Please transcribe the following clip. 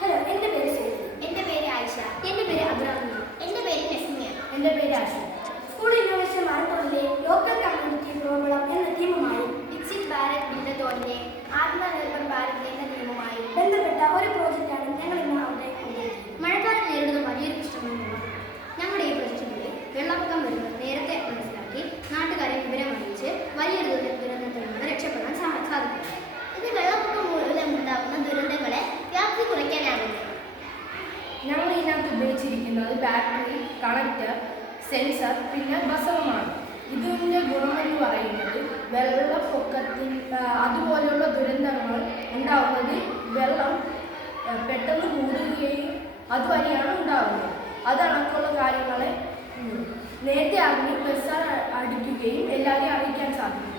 Hello, എൻ്റെ പേര് സേതു. എൻ്റെ പേര് ആയിഷ. എൻ്റെ പേര് അബ്രാഹിം. എൻ്റെ പേര് നസ്മിയ. എൻ്റെ പേര് ആഷ. സ്കൂൾ ഇന്നോവേഷൻ മാരത്തോണിലെ ലോക്കൽ കമ്മ്യൂണിറ്റി പ്രോഗ്രാം എന്ന ടീമുമായി വിക്സിത് ഭാരത് ബിന്ദത്തോണിലെ ആത്മനിർഭർ ഭാരത് എന്ന ടീമുമായി ബന്ധപ്പെട്ട ഒരു പ്രോജക്റ്റാണ് ഞങ്ങൾ ഇന്ന് അവിടെ കൊണ്ടുവരുന്നത്. മഴക്കാലം നേരിടുന്ന വലിയൊരു പ്രശ്നമാണ് ഞങ്ങളുടെ ഈ പ്രൊജക്റ്റിലൂടെ വെള്ളപ്പൊക്കം വരുന്നത് നേരത്തെ മനസ്സിലാക്കി നാട്ടുകാരെ വിവരം അറിയിച്ച് വലിയൊരു ദുരന്തത്തിൽ നിന്ന് രക്ഷപ്പെടാൻ സാധിക്കും. ഇത് വെള്ളപ്പൊക്കം മൂലമുണ്ടാകുന്ന ദുരന്തങ്ങളെ വ്യാപ്തി കുറയ്ക്കാനാകുന്നു. ഞങ്ങൾ ഇതിനകത്ത് ഉപയോഗിച്ചിരിക്കുന്നത് ബാറ്ററി, കണക്ടർ, സെൻസർ, പിന്നെ ബസവുമാണ്. ഇതിൻ്റെ ഗുണമെന്ന് പറയുന്നത് വെള്ളപ്പൊക്കത്തിൽ അതുപോലെയുള്ള ദുരന്തങ്ങൾ ഉണ്ടാകുന്നത് വെള്ളം പെട്ടെന്ന് കൂടുകയും അതുവഴിയാണ് ഉണ്ടാകുന്നത്. അതടക്കമുള്ള കാര്യങ്ങളെ നേരത്തെ അറിഞ്ഞ് ബസ് അടിക്കുകയും എല്ലാവരെയും അറിയിക്കാൻ സാധിക്കും.